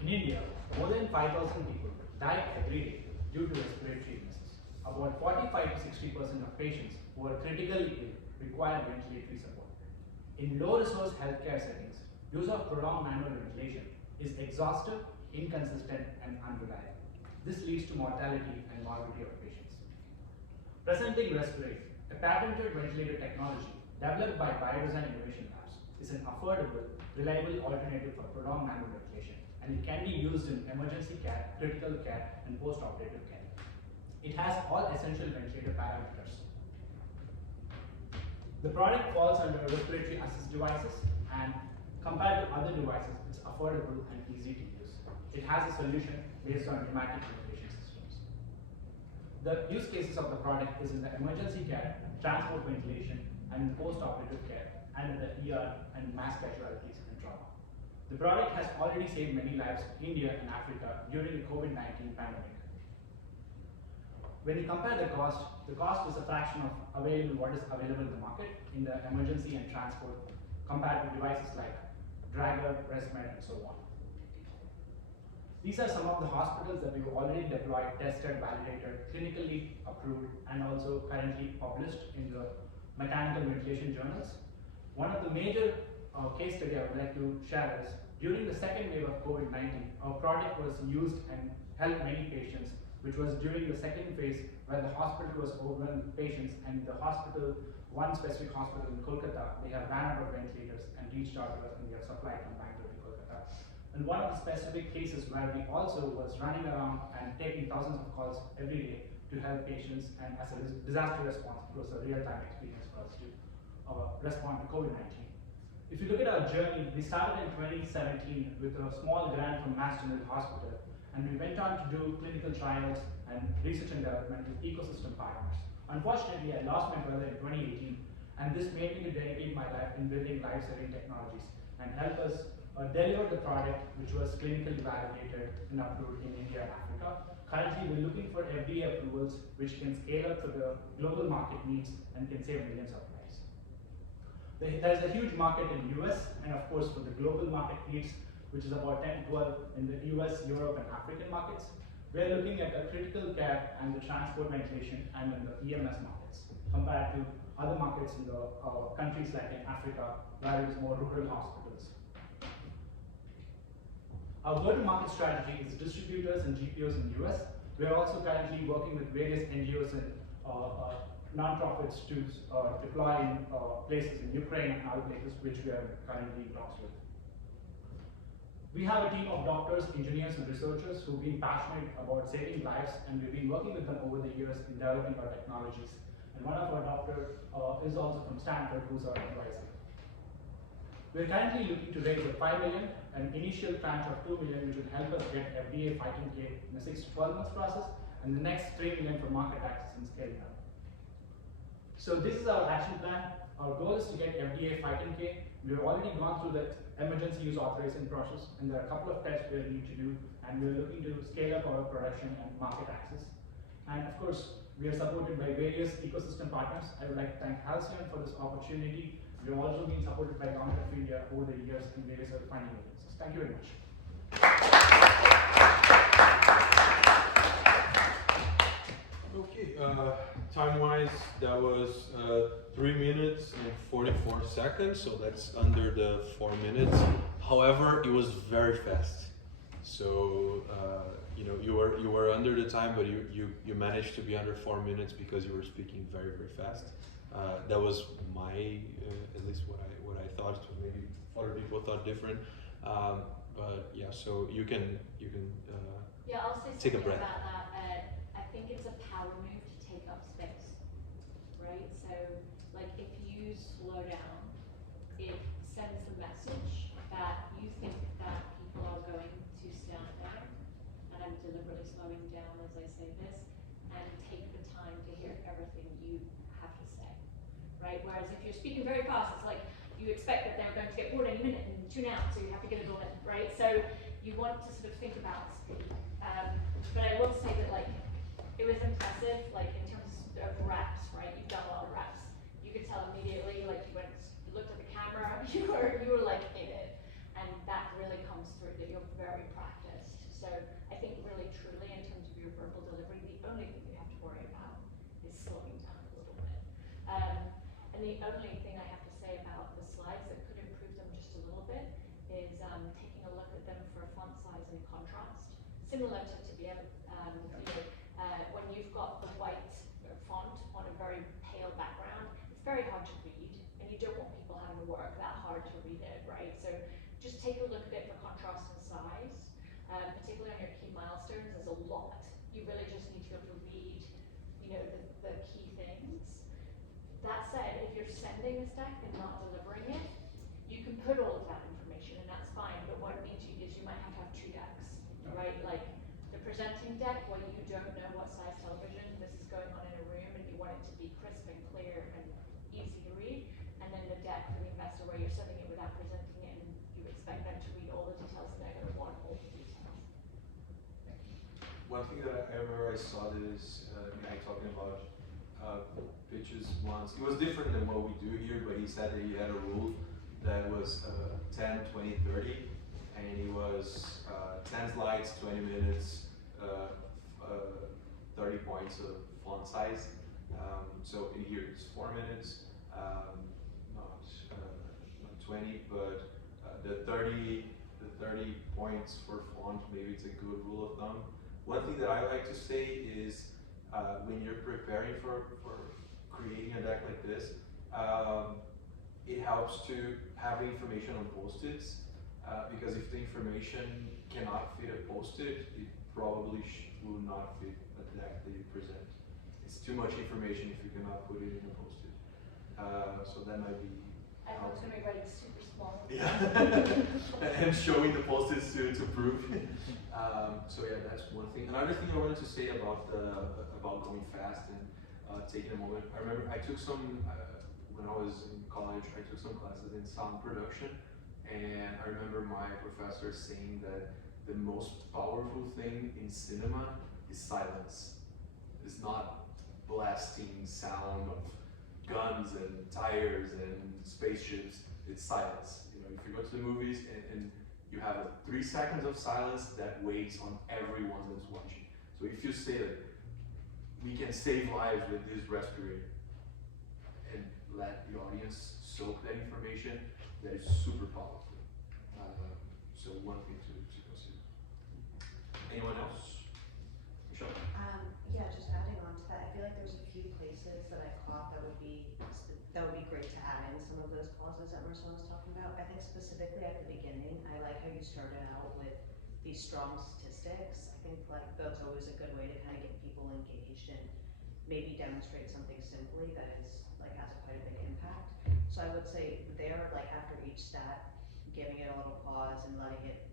In India, more than 5,000 people die every day due to respiratory illnesses. About 45 to 60% of patients who are critically ill require ventilatory support. In low-resource healthcare settings, use of prolonged manual ventilation is exhaustive, inconsistent, and unreliable. This leads to mortality and morbidity of patients. Presenting Respirate, a patented ventilator technology developed by Biodesign Innovation Labs, is an affordable, reliable alternative for prolonged manual ventilation, and it can be used in emergency care, critical care, and post-operative care. It has all essential ventilator parameters. The product falls under respiratory assist devices, and compared to other devices, it's affordable and easy to use. It has a solution based on pneumatic ventilation systems. The use cases of the product is in the emergency care, transport ventilation, and post-operative care, and in the ER and mass casualties and trauma. The product has already saved many lives in India and Africa during the COVID-19 pandemic. When you compare the cost is a fraction of what is available in the market in the emergency and transport compared to devices like Dragon, ResMed, and so on. These are some of the hospitals that we've already deployed, tested, validated, clinically approved, and also currently published in the mechanical ventilation journals. One of the major case study I would like to share is during the second wave of COVID-19, our product was used and helped many patients, which was during the second phase where the hospital was overwhelmed with patients, and the hospital, one specific hospital in Kolkata, they have ran out of ventilators and reached out to us, and we have supplied from Bangalore to Kolkata. And one of the specific cases where we also was running around and taking thousands of calls every day to help patients, and as a disaster response, it was a real-time experience for us to respond to COVID-19. If you look at our journey, we started in 2017 with a small grant from Mass General Hospital, and we went on to do clinical trials and research and development with ecosystem partners. Unfortunately, I lost my brother in 2018, and this made me to dedicate my life in building life-saving technologies and help us deliver the product which was clinically validated and approved in India and Africa. Currently, we're looking for FDA approvals which can scale up to the global market needs and can save millions of lives. There's a huge market in US, and of course for the global market needs, which is about 10 to 12 in the US, Europe, and African markets. We're looking at the critical care and the transport ventilation and in the EMS markets compared to other markets in the countries like in Africa where it is more rural hospitals. Our go-to-market strategy is distributors and GPOs in the US. We are also currently working with various NGOs and non-profits to deploy in places in Ukraine and other places which we are currently in talks with. We have a team of doctors, engineers, and researchers who've been passionate about saving lives, and we've been working with them over the years in developing our technologies. And one of our doctors is also from Stanford, who's our advisor. We're currently looking to raise a $5 million, an initial tranche of $2 million, which will help us get FDA 510K in a 6 to 12 months process, and the next $3 million for market access and scaling up. So this is our action plan. Our goal is to get FDA 510K. We've already gone through the emergency use authorization process, and there are a couple of tests we need to do, and we're looking to scale up our production and market access. And of course, we are supported by various ecosystem partners. I would like to thank Halcyon for this opportunity. We've also been supported by Government of India over the years in various other funding agencies. Thank you very much. Okay, time-wise, that was 3 minutes and 44 seconds, so that's under the 4 minutes. However, it was very fast. So you know, you were under the time, but you managed to be under 4 minutes because you were speaking very, very fast. That was my at least what I thought. So maybe other people thought different. But yeah, so you can yeah, I'll say take a something breath. about that. I think it's a power move to take up space, right? So like if you slow down, it sends the message that you think that people are going to stand there, and I'm deliberately slowing down as I say this, and take the time to hear everything you have to say, right? Whereas if you're speaking very fast, it's like you expect that they're going to get bored any minute and tune out, so you have to get it all in, right? So you want to sort of think about speed. But I will say that like it was impressive, like in terms of reps, right? You've done a lot of reps. You could tell immediately, like you looked at the camera, you were like in it, and that really comes through that you're very practiced. So I think really truly in terms of your verbal delivery, the only thing you have to worry about is slowing down a little bit. And the only thing I have to say about the slides that could improve them just a little bit is taking a look at them for font size and contrast. Similar to when you've got the white font on a very pale background, it's very hard to read, and you don't want people having to work that hard to read it, right? So just take a look at it for contrast and size, particularly on your key milestones. There's a lot. You really just need to be able to read, the key things. That said, if you're sending this deck and not delivering it, you can put all of that information, and that's fine. But what it means is you might have to have two decks, right? Like the presenting deck, where you don't know what size television this is going on in a room, and you want it to be crisp and clear and easy to read. And then the deck for the investor, where you're sending it without presenting it, and you expect them to read all the details, and they're going to want all the details. One thing that I remember I saw this guy talking about pitches once. It was different than what we do here, but he said that he had a rule that was 10, 20, 30, and it was 10 slides, 20 minutes, 30 points of font size. So in here it's 4 minutes, not 20, but the 30 points for font, maybe it's a good rule of thumb. One thing that I like to say is when you're preparing for creating a deck like this, it helps to have the information on post-its, because if the information cannot fit a post-it, it probably will not fit a deck that you present. It's too much information if you cannot put it in a post-it. So that might be. Everyone's going to be writing super small. Yeah, and showing the post-its to prove. So yeah, that's one thing. Another thing I wanted to say about going fast and taking a moment. I remember I took some when I was in college. I took some classes in sound production, and I remember my professor saying that the most powerful thing in cinema is silence. It's not blasting sound of guns and tires and spaceships. It's silence. If you go to the movies and you have 3 seconds of silence, that weighs on everyone that's watching. So if you say that we can save lives with this respirator and let the audience soak that information, that is super powerful. So one thing to consider. Anyone else? Michelle? Yeah, just adding on to that, I feel like there's a few places that I caught that would be great to add in some of those clauses that Marcel was talking about. I think specifically at the beginning, I like how you started out with these strong statistics. I think like that's always a good way to kind of get people engaged and maybe demonstrate something simply that is like has quite a big impact. So I would say there, like after each stat, giving it a little pause and letting it,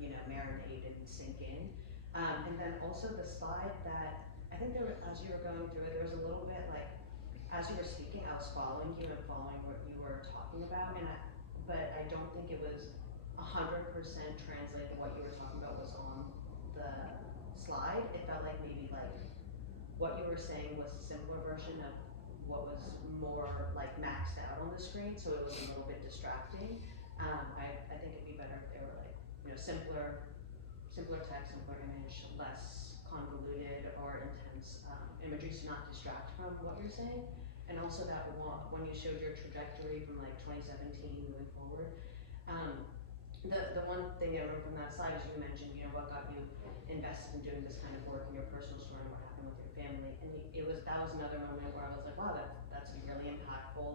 marinate and sink in. And then also the slide that I think as you were going through it, there was a little bit like, as you were speaking, I was following you and following what you were talking about, but I don't think it was 100% translated what you were talking about was on the slide. It felt like maybe like what you were saying was a simpler version of what was more like maxed out on the screen, so it was a little bit distracting. I think it'd be better if they were like, simpler text, simpler image, less convoluted or intense imagery to not distract from what you're saying. And also that when you showed your trajectory from like 2017 moving forward, the one thing I remember from that slide is you mentioned, what got you invested in doing this kind of work in your personal story and what happened with your family. And that was another moment where I was like, wow, that's really impactful,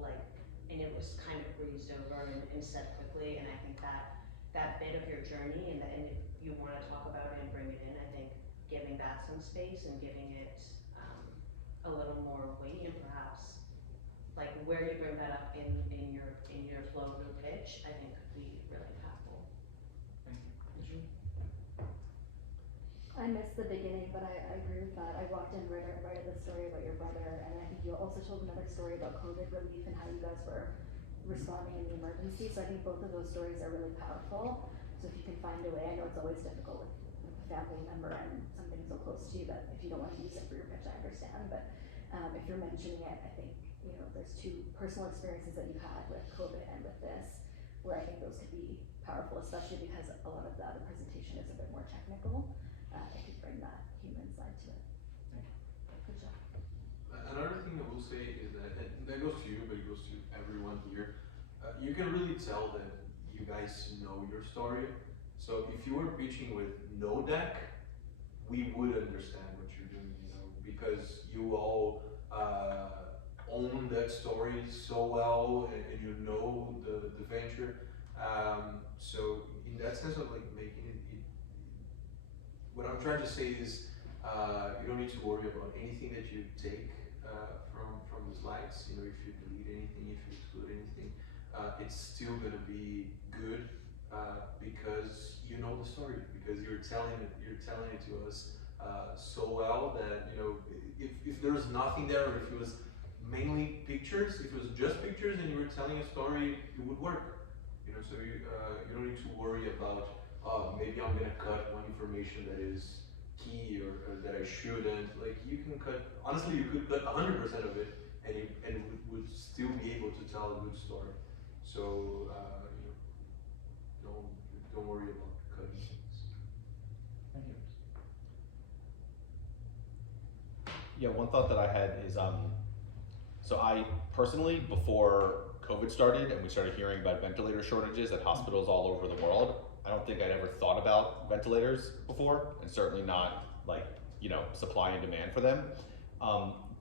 and it was kind of breezed over and said quickly. And I think that bit of your journey and if you want to talk about it and bring it in, I think giving that some space and giving it a little more weight and perhaps like where you bring that up in your flow through pitch, I think could be really impactful. Thank you. I missed the beginning, but I agree with that. I walked in right at the story about your brother, and I think you also told another story about COVID relief and how you guys were responding in the emergency. So I think both of those stories are really powerful. So if you can find a way, I know it's always difficult with a family member and something so close to you that if you don't want to use it for your pitch, I understand. But if you're mentioning it, I think there's two personal experiences that you had with COVID and with this, where I think those could be powerful, especially because a lot of the other presentation is a bit more technical. It could bring that human side to it. Good job. Another thing I will say is that, and that goes to you, but it goes to everyone here. You can really tell that you guys know your story. So if you were pitching with no deck, we would understand what you're doing, you know, because you all own that story so well, and you know the venture. So in that sense of like making it, what I'm trying to say is you don't need to worry about anything that you take from the slides. You know, if you delete anything, if you exclude anything, it's still gonna be good because you know the story, because you're telling it to us so well that, you know, if there was nothing there, or if it was mainly pictures, if it was just pictures and you were telling a story, it would work. You know, so you don't need to worry about maybe I'm gonna cut one information that is key or that I shouldn't. Like, you can cut, honestly, you could cut 100% of it and it would still be able to tell a good story. So you know, don't worry about cutting things. Thank you. Yeah, one thought that I had is, so I personally, before COVID started and we started hearing about ventilator shortages at hospitals all over the world, I don't think I'd ever thought about ventilators before, and certainly not like, you know, supply and demand for them.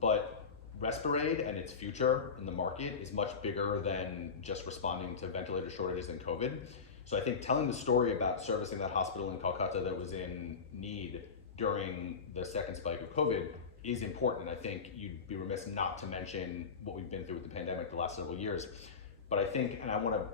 But Respirade and its future in the market is much bigger than just responding to ventilator shortages and COVID. So I think telling the story about servicing that hospital in Calcutta that was in need during the second spike of COVID is important. I think you'd be remiss not to mention what we've been through with the pandemic the last several years. But I think, and I want to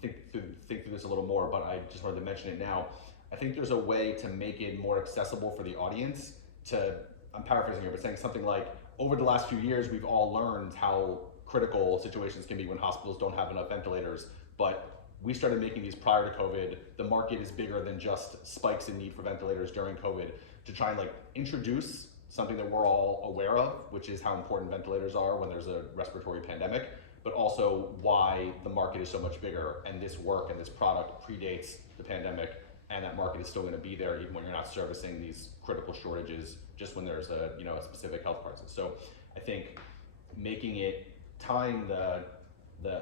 think through this a little more, but I just wanted to mention it now. I think there's a way to make it more accessible for the audience to, I'm paraphrasing here, but saying something like, over the last few years, we've all learned how critical situations can be when hospitals don't have enough ventilators, but we started making these prior to COVID. The market is bigger than just spikes in need for ventilators during COVID, to try and like introduce something that we're all aware of, which is how important ventilators are when there's a respiratory pandemic, but also why the market is so much bigger, and this work and this product predates the pandemic, and that market is still going to be there even when you're not servicing these critical shortages, just when there's a, you know, a specific health crisis. So I think making it, tying the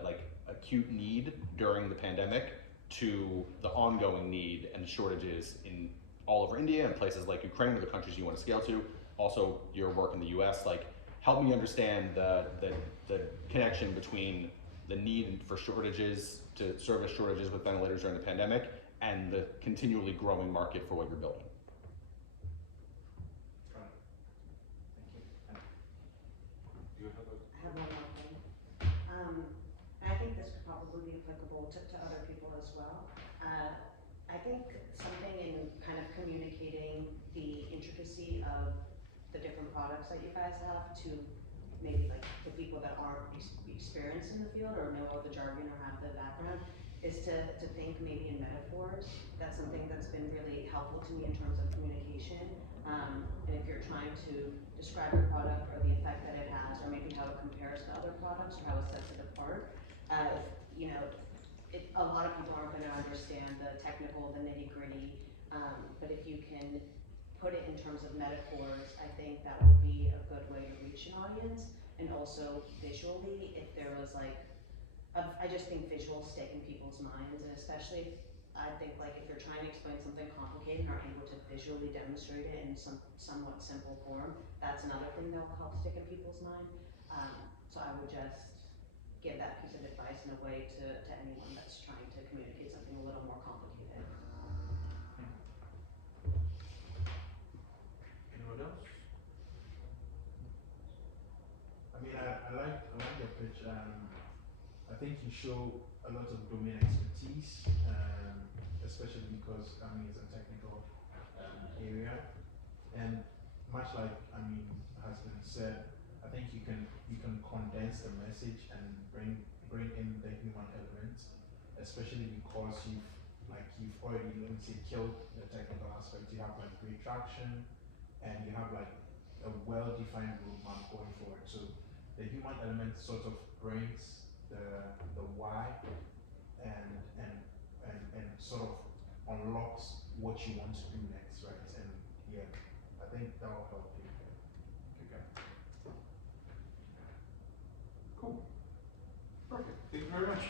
like acute need during the pandemic to the ongoing need and shortages in all over India and places like Ukraine or the countries you want to scale to, also your work in the US, like help me understand the connection between the need for shortages, to service shortages with ventilators during the pandemic, and the continually growing market for what you're building. Do you have a? I have one more thing. And I think this could probably be applicable to other people as well. I think something in kind of communicating the intricacy of the different products that you guys have to maybe like the people that aren't experienced in the field or know the jargon or have the background, is to think maybe in metaphors. That's something that's been really helpful to me in terms of communication. And if you're trying to describe your product or the effect that it has, or maybe how it compares to other products or how it sets it apart, you know, a lot of people aren't going to understand the technical, the nitty gritty, but if you can put it in terms of metaphors, I think that would be a good way to reach an audience. And also visually, if there was like, I just think visuals stick in people's minds, and especially I think like if you're trying to explain something complicated and are able to visually demonstrate it in some somewhat simple form, that's another thing that will help stick in people's mind. So I would just give that piece of advice in a way to anyone that's trying to communicate something a little more complicated. Anyone else? I mean, I like your pitch. I think you show a lot of domain expertise, especially because it's a technical area, and much like has been said, I think you can condense the message and bring in the human element, especially because you've already, let me say, killed the technical aspect. You have like great traction, and you have like a well-defined roadmap going forward. So the human element sort of brings the why and and sort of unlocks what you want to do next, right? And yeah, I think that will help you. Okay. Cool. Perfect. Thank you very much.